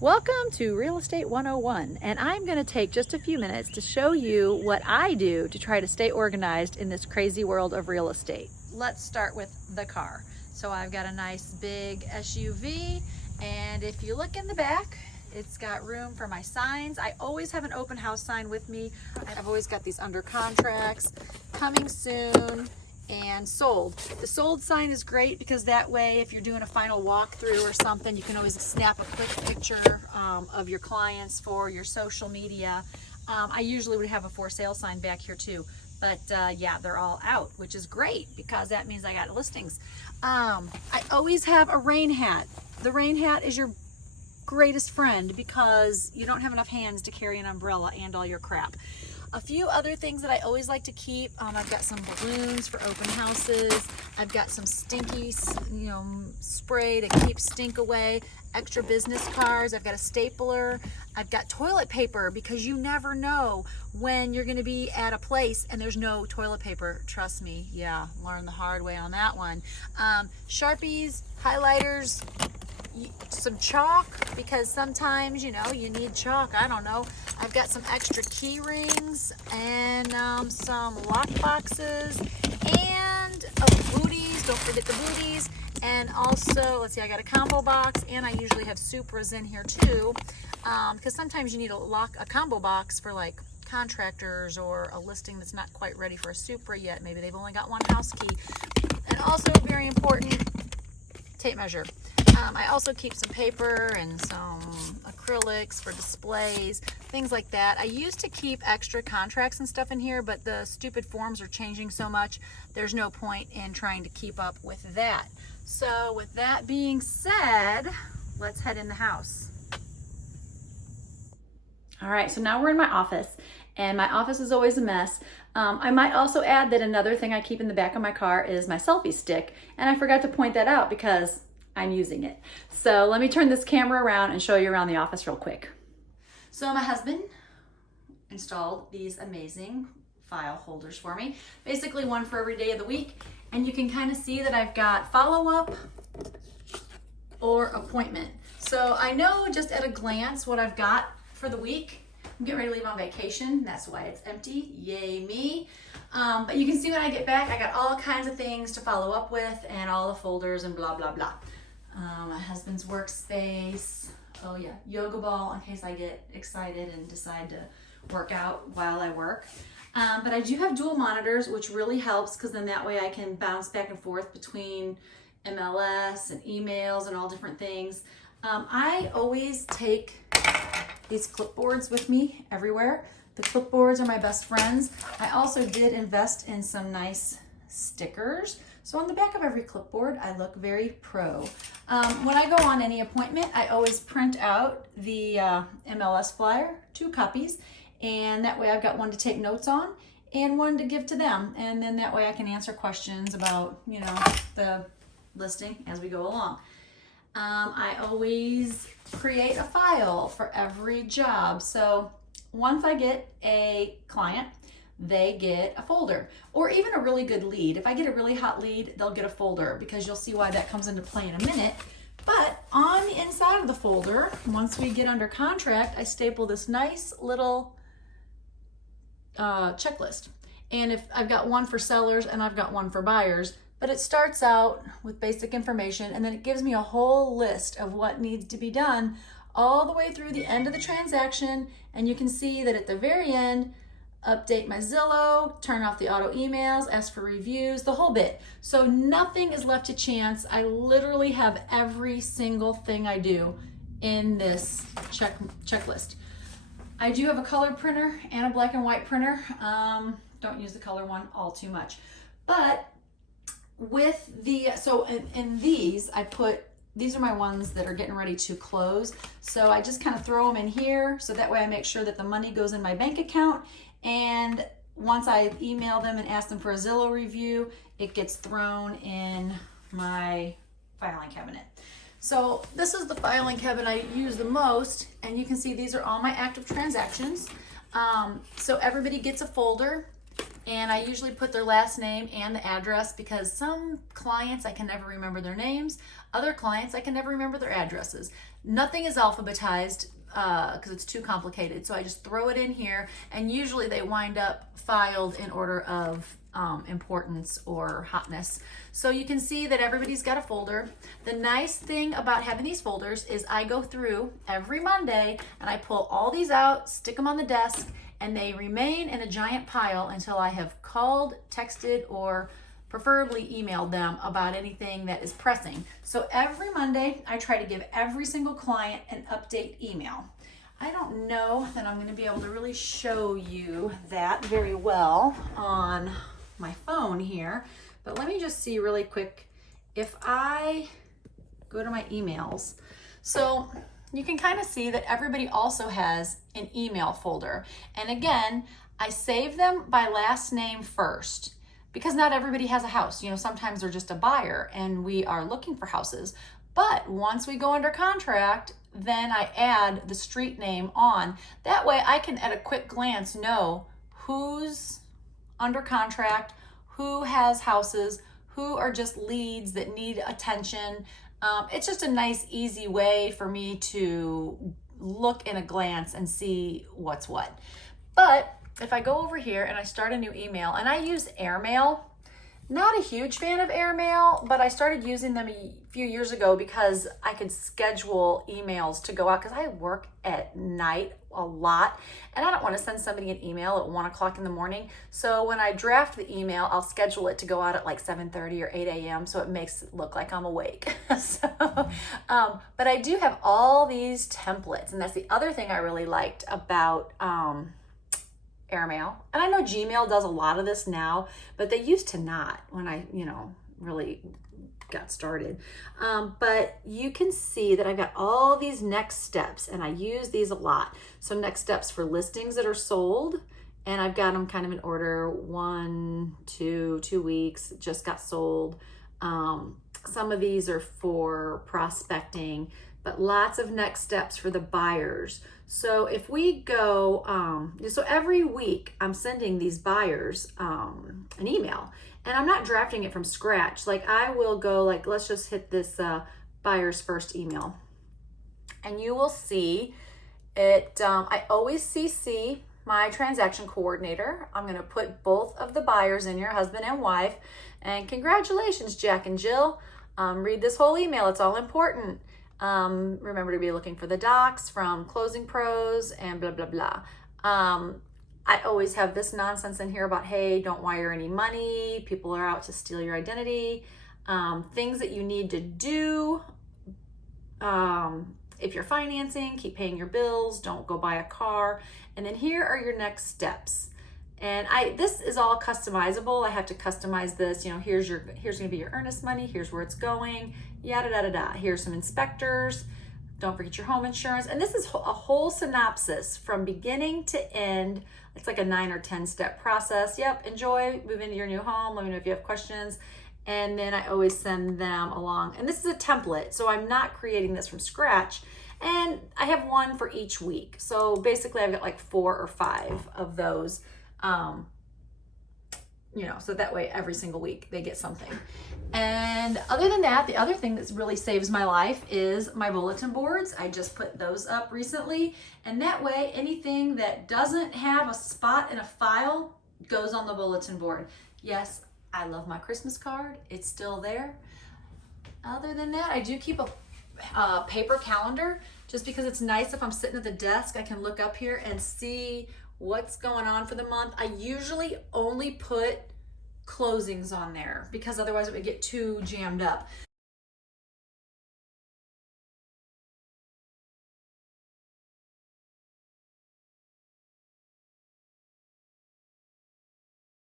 Welcome to Real Estate 101, and I'm going to take just a few minutes to show you what I do to try to stay organized in this crazy world of real estate. Let's start with the car. So I've got a nice big SUV, and if you look in the back, it's got room for my signs. I always have an open house sign with me. I've always got these under contracts, coming soon, and sold. The sold sign is great because that way if you're doing a final walkthrough or something, you can always snap a quick picture of your clients for your social media. I usually would have a for sale sign back here too, but yeah, they're all out, which is great because that means I got listings. I always have a rain hat. The rain hat is your greatest friend because you don't have enough hands to carry an umbrella and all your crap. A few other things that I always like to keep, I've got some balloons for open houses. I've got some stinky, spray to keep stink away, extra business cards. I've got a stapler. I've got toilet paper because you never know when you're gonna be at a place and there's no toilet paper. Trust me, yeah, learn the hard way on that one. Sharpies, highlighters, some chalk because sometimes you need chalk. I don't know. I've got some extra key rings and some lock boxes and booties. Don't forget the booties. And also, let's see, I got a combo box, and I usually have Supras in here too because sometimes you need a combo box for like contractors or a listing that's not quite ready for a Supra yet. Maybe they've only got one house key. And also very important, tape measure. I also keep some paper and some acrylics for displays, things like that. I used to keep extra contracts and stuff in here, but the stupid forms are changing so much, there's no point in trying to keep up with that. So with that being said, let's head in the house. All right, so now we're in my office, and my office is always a mess. I might also add that another thing I keep in the back of my car is my selfie stick, and I forgot to point that out because I'm using it. So let me turn this camera around and show you around the office real quick. So my husband installed these amazing file holders for me, basically one for every day of the week. And you can kind of see that I've got follow-up or appointment. So I know just at a glance what I've got for the week. I'm getting ready to leave on vacation. That's why it's empty. Yay me. But you can see when I get back, I got all kinds of things to follow up with and all the folders and blah, blah, blah. My husband's workspace. Oh yeah, yoga ball in case I get excited and decide to work out while I work. But I do have dual monitors, which really helps because then that way I can bounce back and forth between MLS and emails and all different things. I always take these clipboards with me everywhere. The clipboards are my best friends. I also did invest in some nice stickers. So on the back of every clipboard, I look very pro. When I go on any appointment, I always print out the MLS flyer, 2 copies, and that way I've got one to take notes on and one to give to them. And then that way I can answer questions about, the listing as we go along. I always create a file for every job. So once I get a client, they get a folder or even a really good lead. If I get a really hot lead, they'll get a folder because you'll see why that comes into play in a minute. But on the inside of the folder, once we get under contract, I staple this nice little checklist. And if I've got one for sellers and I've got one for buyers, but it starts out with basic information and then it gives me a whole list of what needs to be done all the way through the end of the transaction. And you can see that at the very end, update my Zillow, turn off the auto emails, ask for reviews, the whole bit. So nothing is left to chance. I literally have every single thing I do in this checklist. I do have a color printer and a black and white printer. Don't use the color one all too much. But with the, so in these, these are my ones that are getting ready to close. So I just kind of throw them in here. So that way I make sure that the money goes in my bank account. And once I email them and ask them for a Zillow review, it gets thrown in my filing cabinet. So this is the filing cabinet I use the most. And you can see these are all my active transactions. So everybody gets a folder. And I usually put their last name and the address because some clients I can never remember their names. Other clients I can never remember their addresses. Nothing is alphabetized because it's too complicated. So I just throw it in here, and usually they wind up filed in order of importance or hotness. So you can see that everybody's got a folder. The nice thing about having these folders is I go through every Monday and I pull all these out, stick them on the desk, and they remain in a giant pile until I have called, texted, or preferably emailed them about anything that is pressing. So every Monday, I try to give every single client an update email. I don't know that I'm going to be able to really show you that very well on my phone here, but let me just see really quick if I go to my emails. So you can kind of see that everybody also has an email folder. And again, I save them by last name first because not everybody has a house. You know, sometimes they're just a buyer and we are looking for houses. But once we go under contract, then I add the street name on. That way I can at a quick glance know who's under contract, who has houses, who are just leads that need attention. It's just a nice, easy way for me to look in a glance and see what's what. But if I go over here and I start a new email, and I use airmail, not a huge fan of airmail, but I started using them a few years ago because I could schedule emails to go out because I work at night a lot and I don't want to send somebody an email at 1 o'clock in the morning. So when I draft the email, I'll schedule it to go out at like 7:30 or 8 a.m. so it makes it look like I'm awake. But I do have all these templates, and that's the other thing I really liked about airmail. And I know Gmail does a lot of this now, but they used to not when I, really got started. But you can see that I've got all these next steps and I use these a lot. So next steps for listings that are sold, and I've got them kind of in order: 1, 2 weeks, just got sold. Some of these are for prospecting, but lots of next steps for the buyers. So if we go, so every week I'm sending these buyers an email, and I'm not drafting it from scratch. Like I will go like, let's just hit this buyer's first email, and you will see it. I always CC my transaction coordinator. I'm gonna put both of the buyers in, your husband and wife, and congratulations, Jack and Jill. Read this whole email, it's all important. Remember to be looking for the docs from Closing Pros and blah, blah, blah. I always have this nonsense in here about, hey, don't wire any money. People are out to steal your identity. Things that you need to do. If you're financing, keep paying your bills. Don't go buy a car. And then here are your next steps. And this is all customizable. I have to customize this. Here's gonna be your earnest money. Here's where it's going. Yada, da, da, da. Here's some inspectors. Don't forget your home insurance. And this is a whole synopsis from beginning to end. It's like a 9 or 10 step process. Yep, enjoy, move into your new home. Let me know if you have questions. And then I always send them along. And this is a template, so I'm not creating this from scratch. And I have one for each week. So basically I've got like 4 or 5 of those. So that way every single week they get something. And other than that, the other thing that really saves my life is my bulletin boards. I just put those up recently, and that way anything that doesn't have a spot in a file goes on the bulletin board. Yes, I love my Christmas card. It's still there. Other than that, I do keep a paper calendar just because it's nice if I'm sitting at the desk, I can look up here and see what's going on for the month. I usually only put closings on there because otherwise it would get too jammed up.